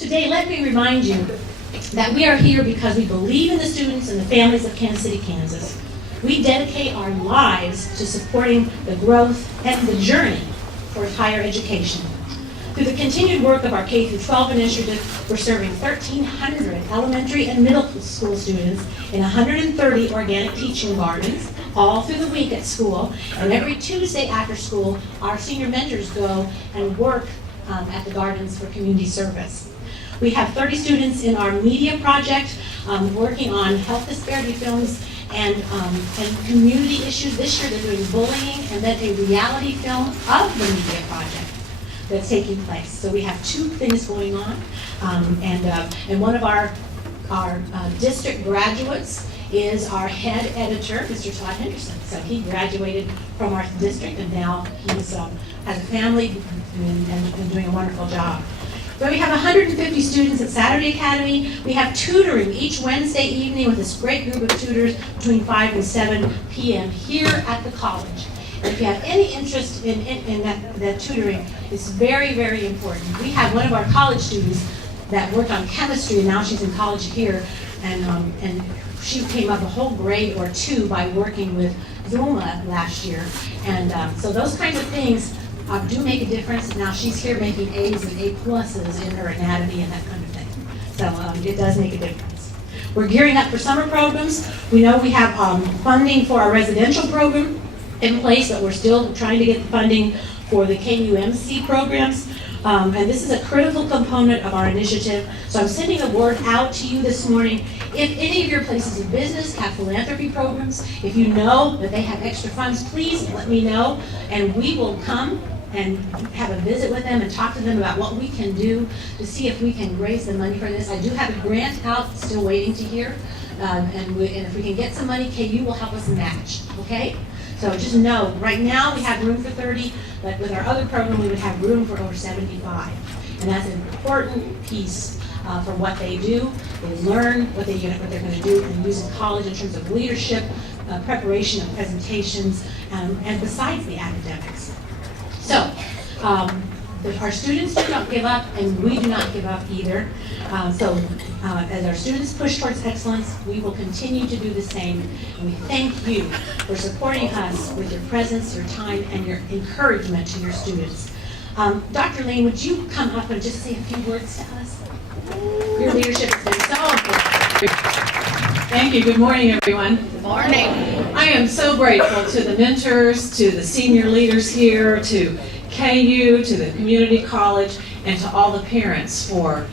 Today, let me remind you that we are here because we believe in the students and the families of Kansas City, Kansas. We dedicate our lives to supporting the growth and the journey towards higher education. Through the continued work of our K-12 initiative, we're serving 1,300 elementary and middle school students in 130 organic teaching gardens, all through the week at school. And every Tuesday after school, our senior mentors go and work at the gardens for community service. We have 30 students in our media project working on health disparity films and community issues. This year they're doing bullying and then a reality film of the media project that's taking place. So we have two things going on, and one of our district graduates is our head editor, Mr. Todd Henderson. So he graduated from our district, and now he's has a family and doing a wonderful job. But we have 150 students at Saturday Academy. We have tutoring each Wednesday evening with this great group of tutors between 5 and 7 p.m. here at the college. And if you have any interest in that tutoring, it's very, very important. We have one of our college students that worked on chemistry, and now she's in college here, and she came up a whole grade or two by working with Vilma last year. And so those kinds of things do make a difference. Now she's here making A's and A pluses in her anatomy and that kind of thing. So it does make a difference. We're gearing up for summer programs. We know we have funding for our residential program in place, but we're still trying to get funding for the KUMC programs. And this is a critical component of our initiative. So I'm sending a word out to you this morning. If any of your places of business have philanthropy programs, if you know that they have extra funds, please let me know, and we will come and have a visit with them and talk to them about what we can do to see if we can raise the money for this. I do have a grant out, still waiting to hear, and if we can get some money, KU will help us match, okay? So just know, right now we have room for 30, but with our other program we would have room for over 75. And that's an important piece for what they do. They learn what they're going to do and use in college in terms of leadership, preparation of presentations, and besides the academics. So, our students do not give up, and we do not give up either. As our students push towards excellence, we will continue to do the same. And we thank you for supporting us with your presence, your time, and your encouragement to your students. Dr. Lane, would you come up and just say a few words to us? Your leadership has been so important. Thank you. Good morning, everyone. Good morning. I am so grateful to the mentors, to the senior leaders here, to KU, to the community college, and to all the parents for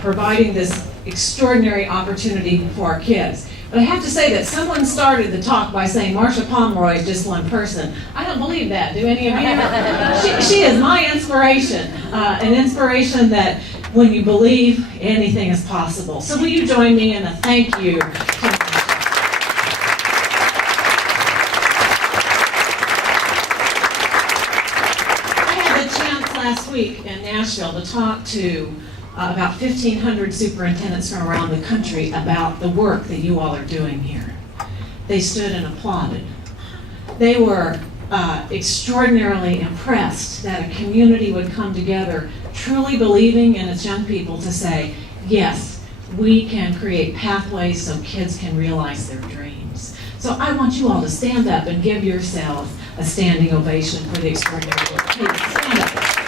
providing this extraordinary opportunity for our kids. But I have to say that someone started the talk by saying Marsha Pomeroy is just one person. I don't believe that. Do any of you? She is my inspiration, an inspiration that when you believe, anything is possible. So will you join me in a thank you? Last week in Nashville to talk to about 1,500 superintendents from around the country about the work that you all are doing here. They stood and applauded. They were extraordinarily impressed that a community would come together truly believing in its young people to say, yes, we can create pathways so kids can realize their dreams. So I want you all to stand up and give yourselves a standing ovation for the extraordinary work. Please stand up.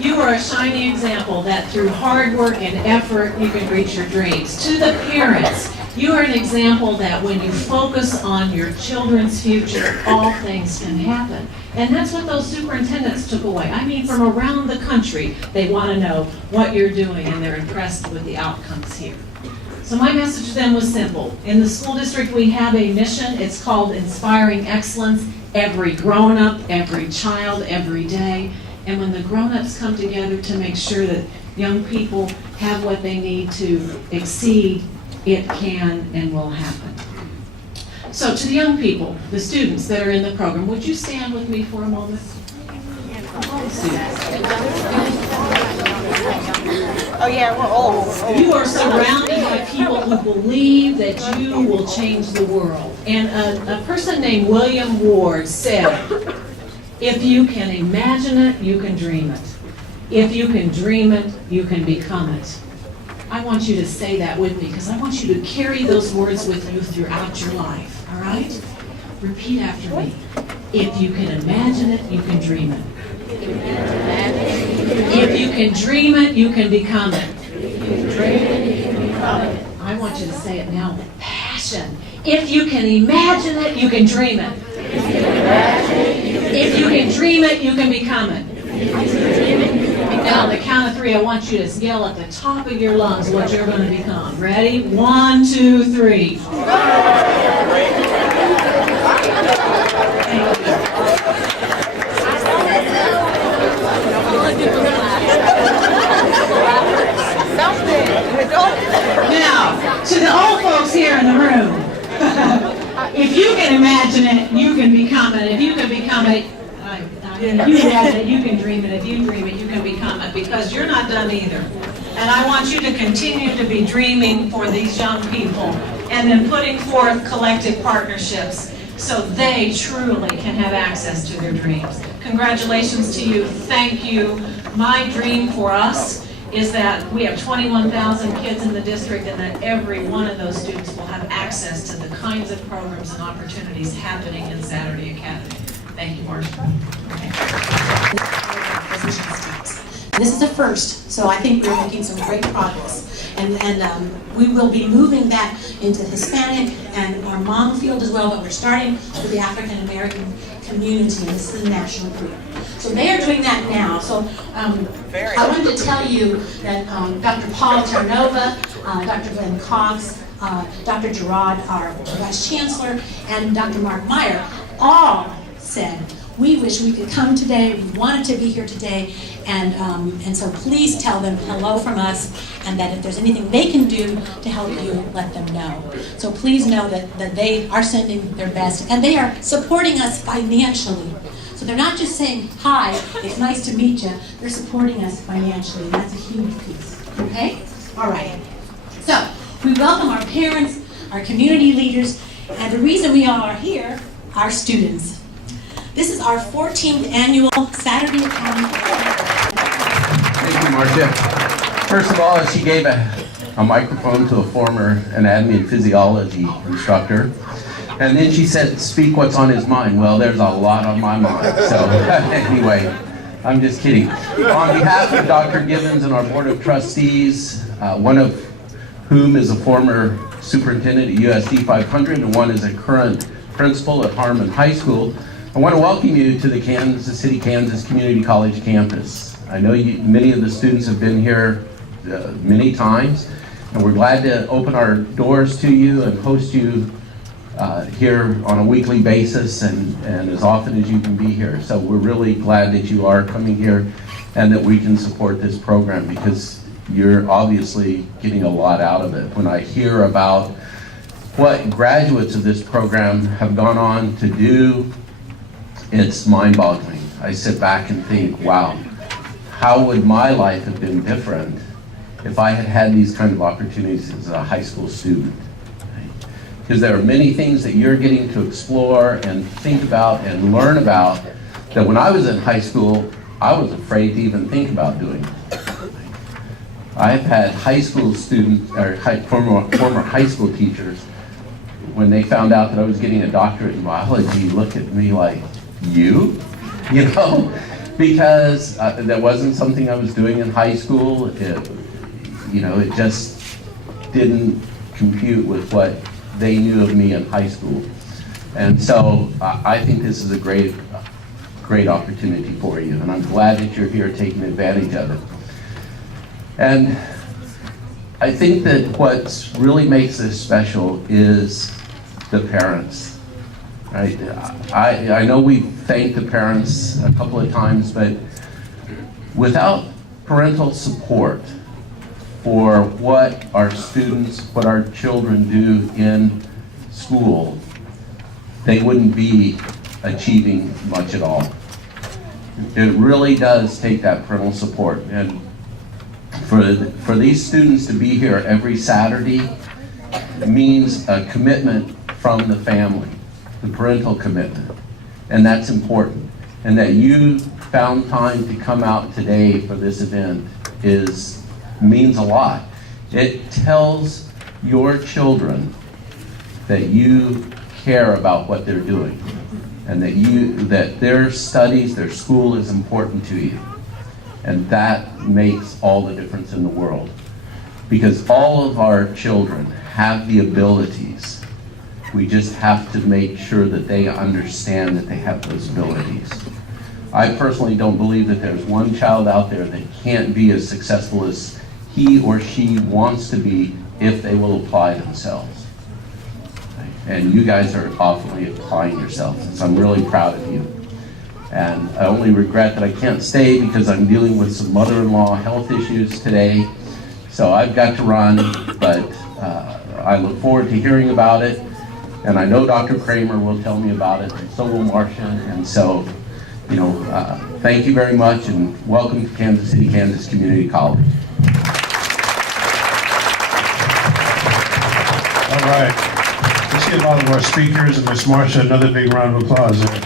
You are a shining example that through hard work and effort you can reach your dreams. To the parents, you are an example that when you focus on your children's future, all things can happen. And that's what those superintendents took away. I mean, from around the country, they want to know what you're doing and they're impressed with the outcomes here. So my message to them was simple. In the school district, we have a mission. It's called Inspiring Excellence. Every grown-up, every child, every day. And when the grown-ups come together to make sure that young people have what they need to exceed, it can and will happen. So to the young people, the students that are in the program, would you stand with me for a moment? Students. Oh yeah, we're old. You are surrounded by people who believe that you will change the world. And a person named William Ward said, if you can imagine it, you can dream it. If you can dream it, you can become it. I want you to say that with me because I want you to carry those words with you throughout your life, all right? Repeat after me. If you can imagine it, you can dream it. If you can dream it, you can become it. I want you to say it now with passion. If you can imagine it, you can dream it. If you can dream it, you can become it. Now, on the count of 3, I want you to yell at the top of your lungs what you're going to become. Ready? 1, 2, 3. Now, to the old folks here in the room, if you can imagine it, you can become it. If you can become it, you imagine it, you can dream it. If you dream it, you can become it, because you're not done either. And I want you to continue to be dreaming for these young people and then putting forth collective partnerships so they truly can have access to their dreams. Congratulations to you. Thank you. My dream for us is that we have 21,000 kids in the district and that every one of those students will have access to the kinds of programs and opportunities happening in Saturday Academy. Thank you, Marcia. This is the first, so I think we're making some great progress. And we will be moving that into Hispanic and our Hmong field as well, but we're starting with the African American community, and this is a national group. So they are doing that now. So I wanted to tell you that Dr. Paul Terranova, Dr. Glenn Cox, Dr. Gerard, our Vice Chancellor, and Dr. Mark Meyer all said, we wish we could come today, we wanted to be here today, and so please tell them hello from us, and that if there's anything they can do to help you, let them know. So please know that they are sending their best, and they are supporting us financially. So they're not just saying, hi, it's nice to meet you, they're supporting us financially, and that's a huge piece, okay? All right, so we welcome our parents, our community leaders, and the reason we all are here, our students. This is our 14th annual Saturday Academy. Thank you, Marcia. First of all, she gave a microphone to a former anatomy and physiology instructor. And then she said, speak what's on his mind. Well, there's a lot on my mind. So anyway, I'm just kidding. On behalf of Dr. Gibbons and our Board of Trustees, one of whom is a former superintendent at USD 500 and one is a current principal at Harmon High School, I want to welcome you to the Kansas City, Kansas Community College campus. I know many of the students have been here many times, and we're glad to open our doors to you and host you here on a weekly basis and as often as you can be here. So we're really glad that you are coming here and that we can support this program, because you're obviously getting a lot out of it. When I hear about what graduates of this program have gone on to do, it's mind-boggling. I sit back and think, wow, how would my life have been different if I had had these kind of opportunities as a high school student? Because there are many things that you're getting to explore and think about and learn about that when I was in high school, I was afraid to even think about doing. I've had high school students, or former high school teachers, when they found out that I was getting a doctorate in biology, look at me like, you know, because that wasn't something I was doing in high school. It just didn't compute with what they knew of me in high school. And so I think this is a great opportunity for you, and I'm glad that you're here taking advantage of it. And I think that what really makes this special is the parents. Right? I know we've thanked the parents a couple of times, but without parental support for what our students, what our children do in school, they wouldn't be achieving much at all. It really does take that parental support. And For these students to be here every Saturday means a commitment from the family, the parental commitment, and that's important. And that you found time to come out today for this event means a lot. It tells your children that you care about what they're doing, and that their studies, their school is important to you. And that makes all the difference in the world. Because all of our children have the abilities. We just have to make sure that they understand that they have those abilities. I personally don't believe that there's one child out there that can't be as successful as he or she wants to be if they will apply themselves. And you guys are awfully applying yourselves, so I'm really proud of you. And I only regret that I can't stay because I'm dealing with some mother-in-law health issues today. So I've got to run, but I look forward to hearing about it. And I know Dr. Kramer will tell me about it, and so will Marcia. And so, thank you very much, and welcome to Kansas City, Kansas Community College. All right. Let's give all of our speakers and Ms. Marcia another big round of applause there.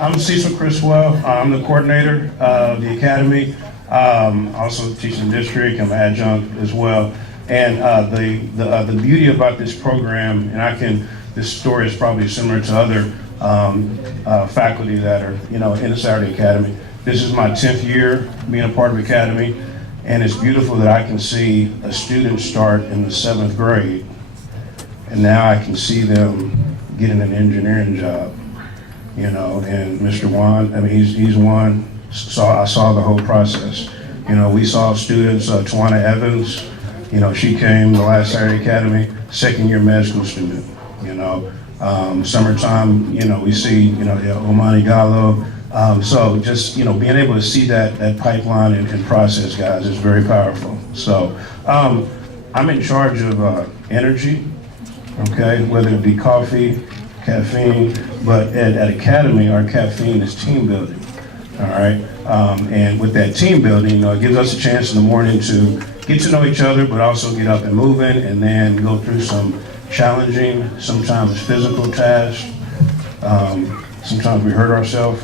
I'm Cecil Criswell. I'm the coordinator of the Academy. Also teaching district. I'm an adjunct as well. And the beauty about this program, and this story is probably similar to other faculty that are in the Saturday Academy. This is my 10th year being a part of Academy, and it's beautiful that I can see a student start in the 7th grade, and now I can see them getting an engineering job. And Mr. Juan, he's one. I saw the whole process. We saw students, Tawana Evans, she came the last Saturday Academy, 2nd year med school student. Summertime, we see, Omani Gallo. So just, being able to see that pipeline and process, guys, is very powerful. So I'm in charge of energy, okay, whether it be coffee, caffeine, but at Academy, our caffeine is team building, all right? And with that team building, it gives us a chance in the morning to get to know each other, but also get up and moving, and then go through some challenging, sometimes physical tasks. Sometimes we hurt ourselves.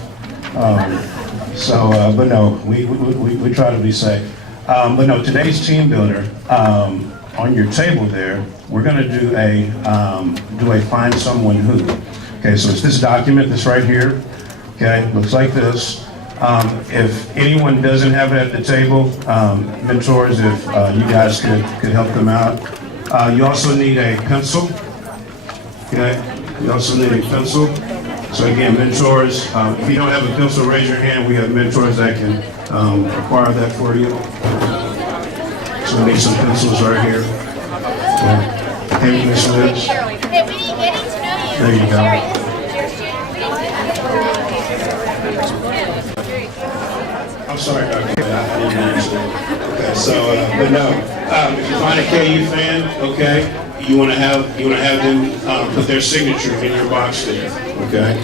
But no, we try to be safe. But no, today's team builder, on your table there, we're going to do a find someone who. Okay, so it's this document that's right here. Okay, looks like this. If anyone doesn't have it at the table, mentors, if you guys could help them out. You also need a pencil. Okay, you also need a pencil. So again, mentors, if you don't have a pencil, raise your hand. We have mentors that can acquire that for you. So we need some pencils right here. Hey, Miss Liz. There you go. I'm sorry, Dr. I didn't understand. Okay, so, but no, if you find a KU fan, okay, you want to have them put their signature in your box there, okay?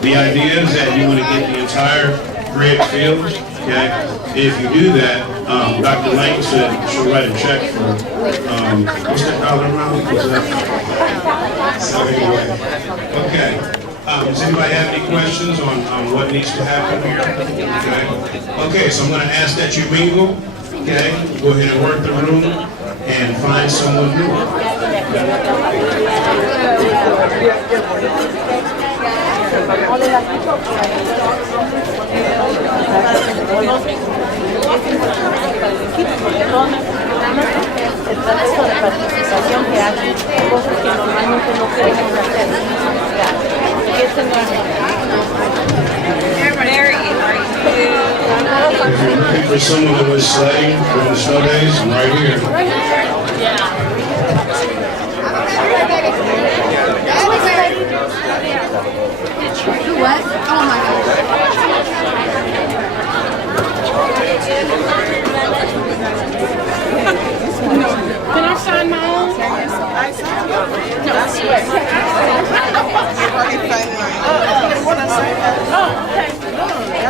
The idea is that you want to get the entire grid filled, okay? If you do that, Dr. Lane said she'll write a check for, what's that dollar amount? What's that? So anyway, okay. Does anybody have any questions on what needs to happen here? Okay, so I'm going to ask that you mingle, okay? Go ahead and work the room and find someone new. El proceso de participación que hacen, cosas que normalmente no queremos hacer. If you're looking for someone that was sledding during the snow days, I'm right here. What? Oh my gosh. Can I sign my own? No, I swear. What I say? Oh, okay.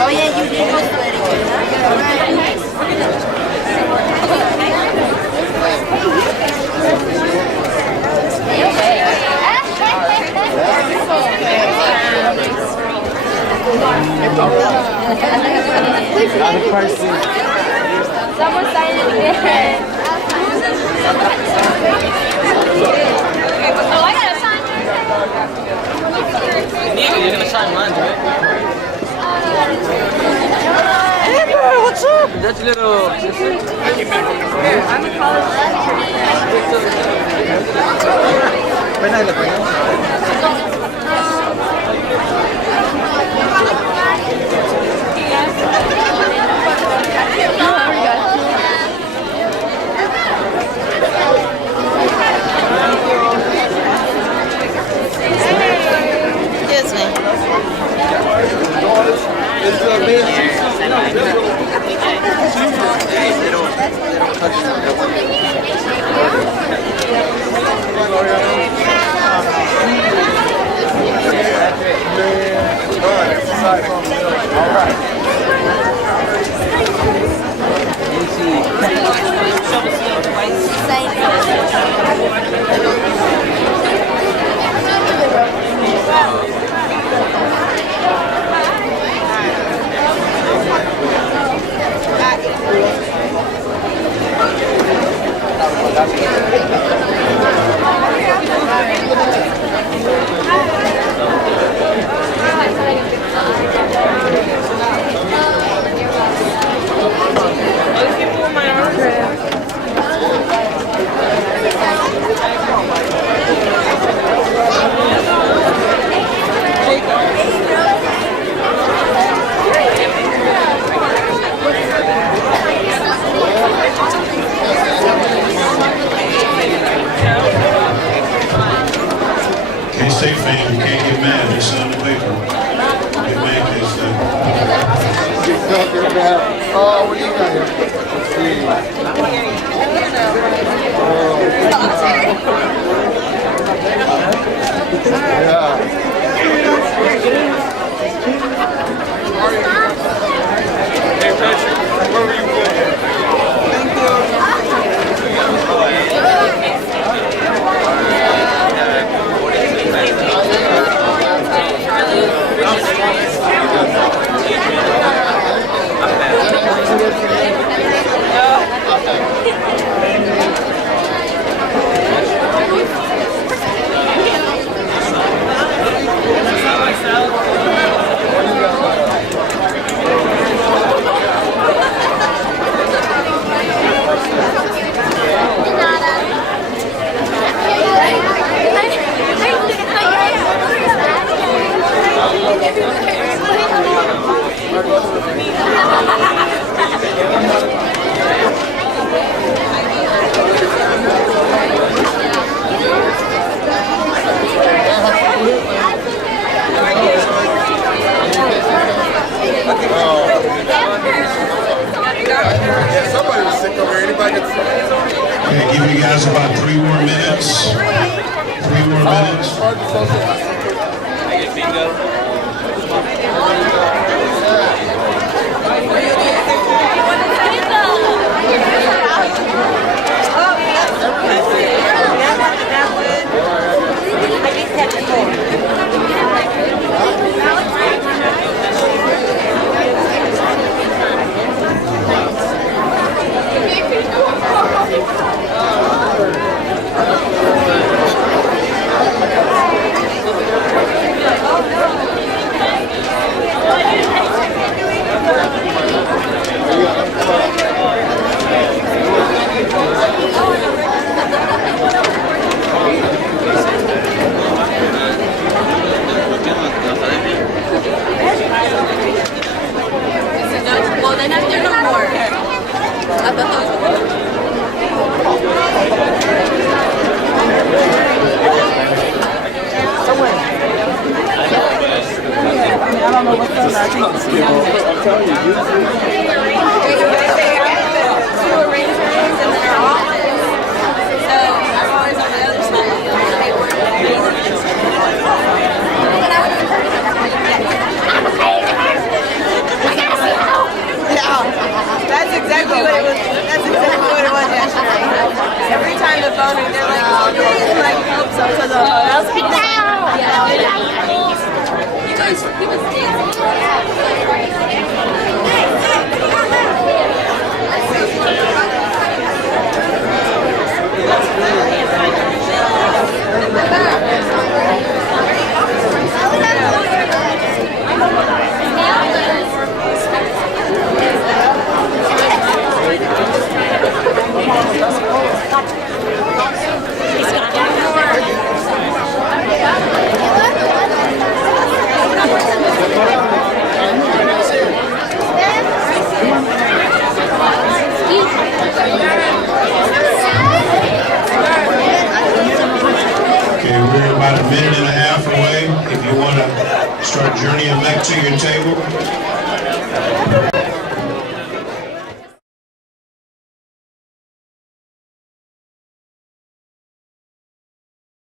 Oh yeah, you did go sledding, someone signed it again. Oh, I gotta sign yours. You're gonna sign mine, right? Hey, bro, what's up? That's little sister. I'm a college Excuse me. K-State fan, you can't get mad, it's on the paper. Get mad, K-State. Oh, what do you got here? Let's see. Hey, Patrick, where were you playing? Thank Yeah, somebody was sick over here. Anybody get sick? Okay, give you guys about 3 more minutes. 3 more minutes. I get bingo. Well, then after no more. I don't know what's on that. I'm telling you. about a minute and a half away if you want to start journeying back to your table.